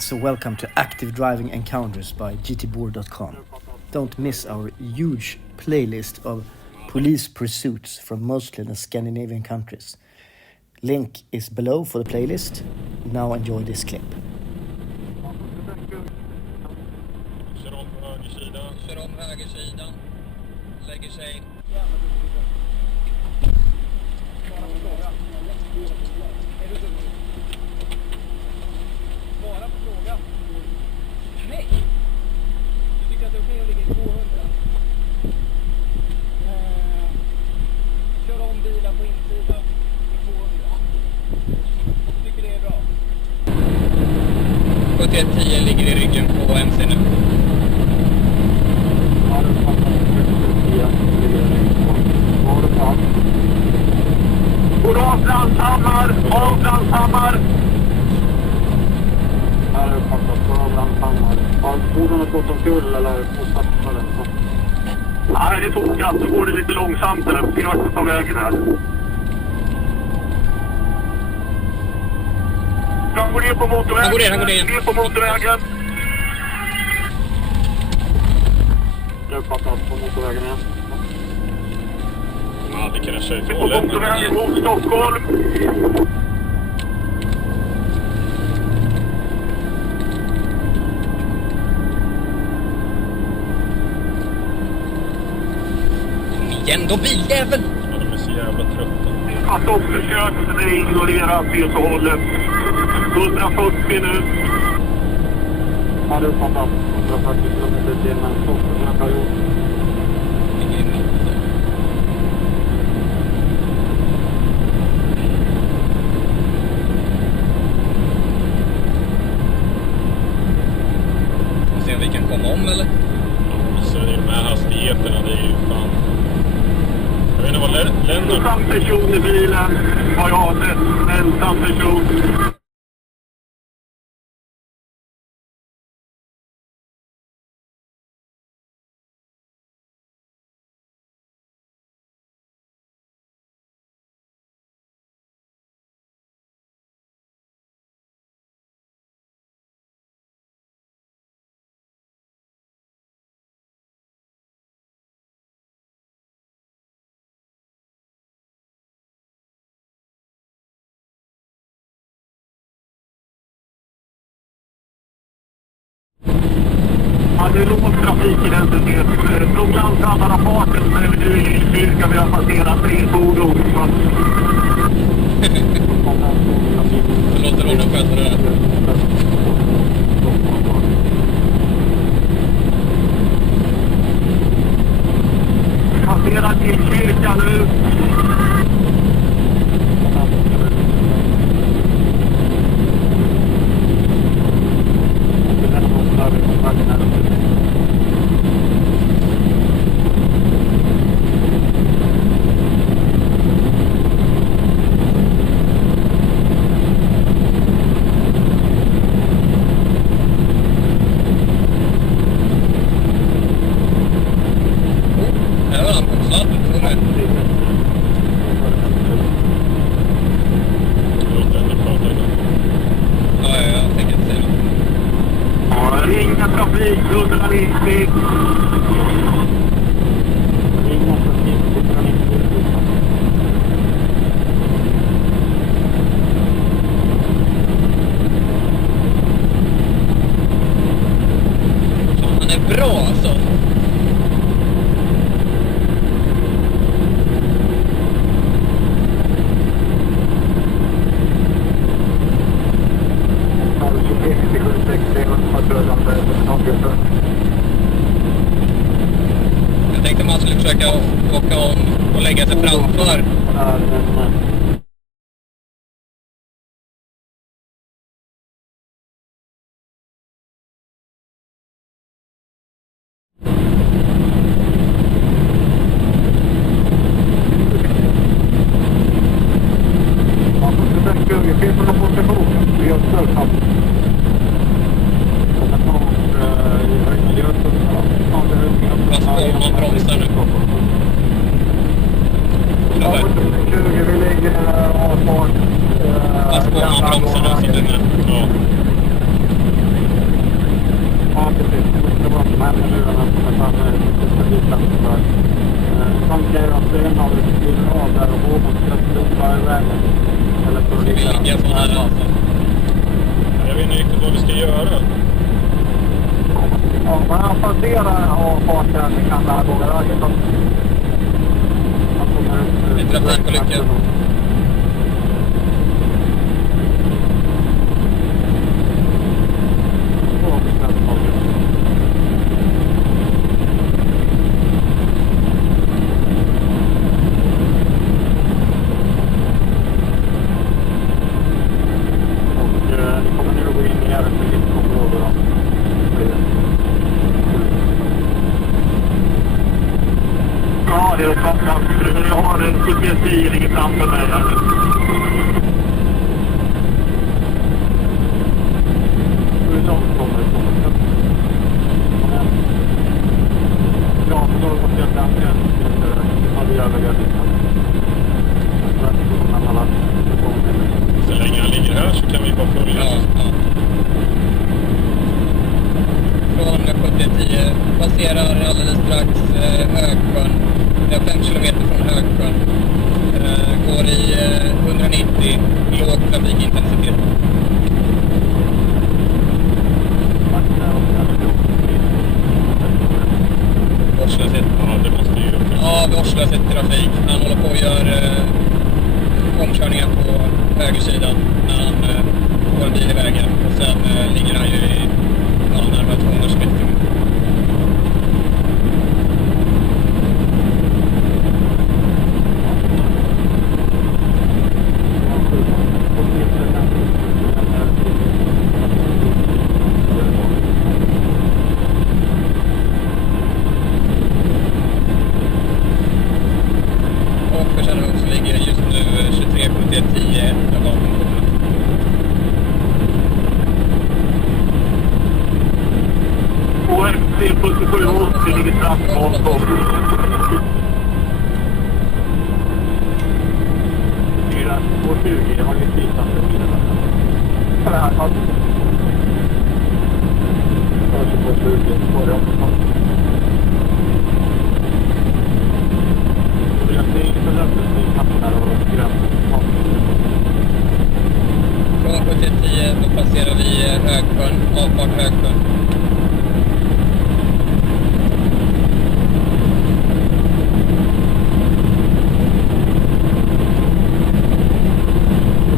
So welcome to Active Driving Encounters by GTBOARD.com. Don't miss our huge playlist of police pursuits from mostly the Scandinavian countries. Link is below for the playlist. Now enjoy this clip. Kör om högersidan. Lägger sig. Svara på frågan. Nej. Du tycker att det är okej att ligga i 200? Kör om bilar på insidan i 200. Du tycker det är bra? 7110 ligger i ryggen på MC nu. Ja, det passar. 10 ligger i ryggen på. Var det bra? Goddag, Brandhammar! Här är det passat på Brandhammar. Har fordonet gått omkull eller fortsatt på den? Nej, det tog att så går det lite långsamt där uppe. Jag ta vägen här. Han går ner på motorvägen. Han går ner. Ner på motorvägen. Det är passat på motorvägen igen. Ja, det kraschar ju På motorvägen mot Stockholm. Igen då, biljävel! Ja, de är så jävla trötta. Att försök ignorera helt och hållet. 140 nu. Ja, det är passat. 140 km/h för en period. Se om vi kan komma om, eller? Så det är de här hastigheterna, det är ju fan... Jag vet inte vad Lennart... Ensam person i bilen. Har jag sett. Ensam person. Ja, det är låg trafikidentitet. De landsamma farten så är vi nu i styrka. Vi har passerat 3 fordon. Jag låter honom sköta det där. Passerat till kyrkan nu. Här var han på sladd. Låt henne prata innan. Ja, jag tänker inte säga något. Ja, ringa trafik 190. Han är bra alltså. Jag tänkte man skulle försöka åka om och lägga sig framför. Fast på man bromsar nu. Ja, 20, vi lägger vad vi ska göra. Ja, men han passerar avfarten kan det här gå vägen. Det är trafikolycka. Ja, det är fantastiskt. Jag har en 7110 ligger framför mig här. Hur är det som kommer? Ja, så måste jag framför en hade jag väl Så länge han ligger här så kan vi bara följa. Ja. Från 7010 passerar alldeles strax Högsjön. Det är 5 kilometer från Högsjön. Går i 190, låg trafikintensitet. Vårdslöshet. Ja, det måste ju. Ja, vårdslöshet i trafik. Han håller på och gör omkörningar på högersidan när han får en bil i vägen. Och sen ligger han ju i närmare 200 km. Och försäljaren också ligger just nu 23,10 bakom. OMC 4780 ligger fram bakom. 420, jag har ju visat det här fallet. Jag har 2220 på det också. Det är inte lösning i kapparna och gränsen. Från 7010 då passerar vi Högsjön, avfart Högsjön.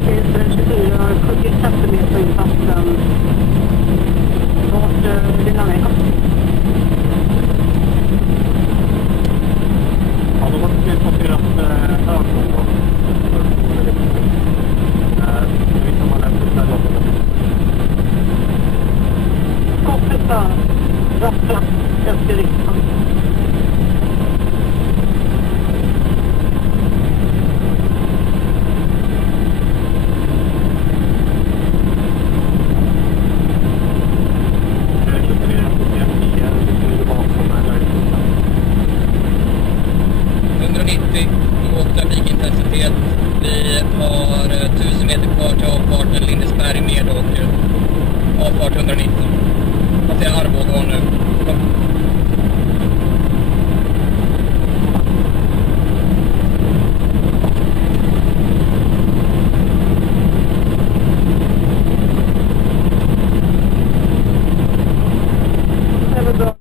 Det är 24-70 centimeter i vatten. Vart vill han med? Ja, då måste vi passerat Högsjön då. Visst om man läser det här loppet. Skottet där. Ratta efter riksdagen. Låg trafikintensitet. Vi har 1000 meter kvar till avfarten Lindesberg Medåker. Avfart 119. Passerar Arboga nu. Kom. Det är väl bra.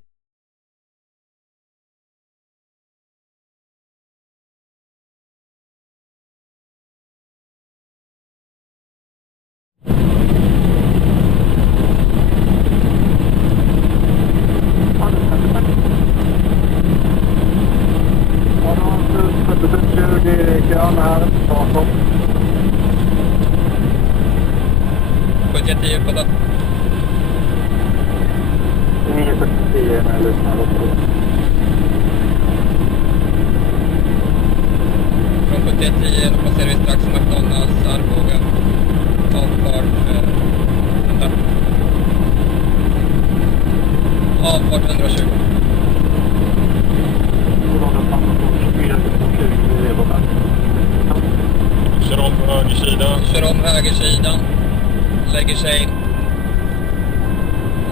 Gröna här bakom. 7010 kolla. 940 när jag lyssnar också. Från 7110 då passerar vi strax McDonalds Arboga. Avfart. Vänta. Avfart 120. Kör om på högersidan. Kör om högersidan. Lägger sig.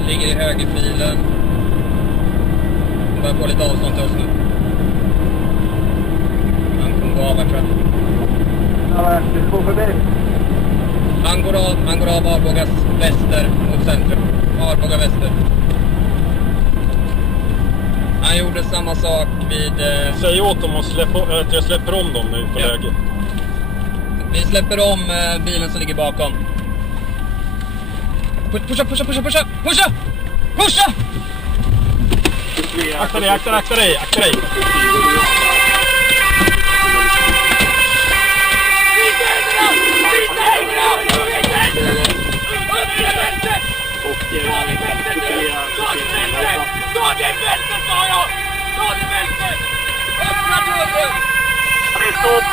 Ligger i högerfilen. Börjar få lite avstånd till oss nu. Han kommer gå av här tror jag. Ja, det går förbi. Han går av Arboga väster mot centrum. Arboga väster. Han gjorde samma sak vid... Säg åt dem att jag släpper om dem nu på läge. Vi släpper om bilen som ligger bakom. Pusha! Akta dig! Det är stopp.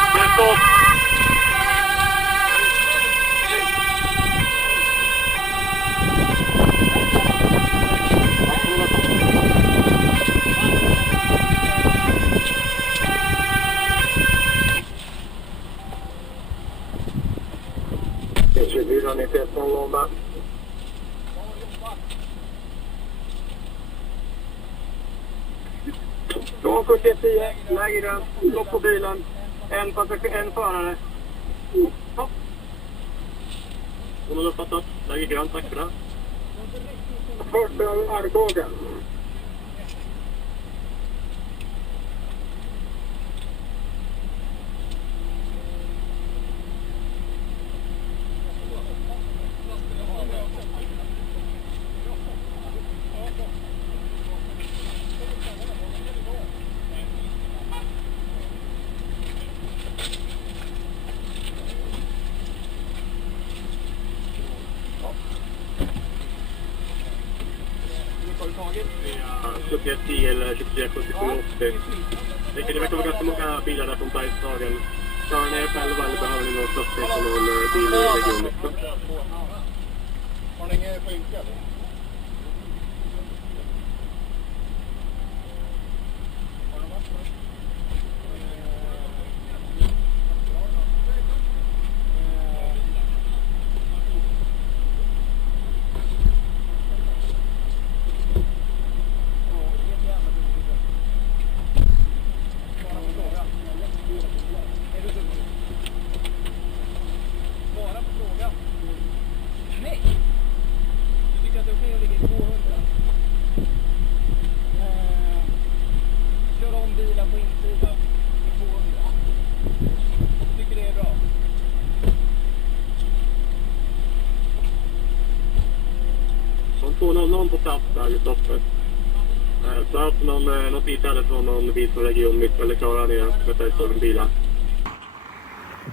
Det är 2491 från Lomba. Från 7110, lägre, stopp på bilen. En förare. Hon har uppfattat. Lägger grönt, tack för det. Först över Arboga. Ja, 7110 eller 237780. Det verkar vara ganska många bilar där från Bergslagen. Klarar ni er själva eller behöver ni någon stöttning på någon bil i regionen? Har ni ingen skinka eller? Någon på plats där vid stoppet. Så att någon biträde från någon bil från region mitt eller klarar ni att sätta i en bilar.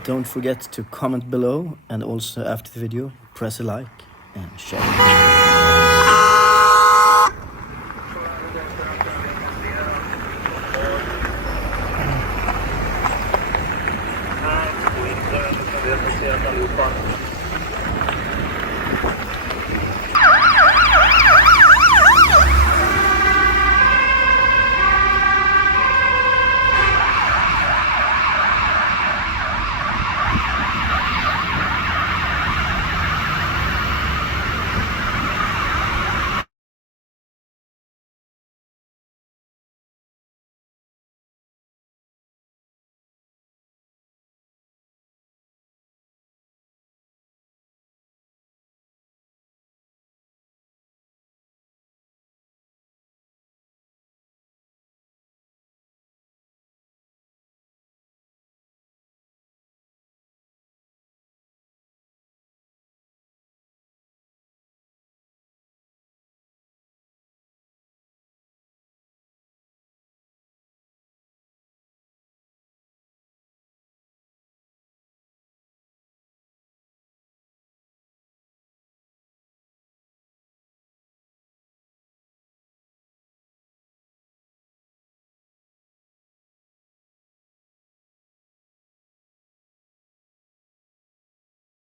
Don't forget to comment below, and also after the video, press a like and share. Det är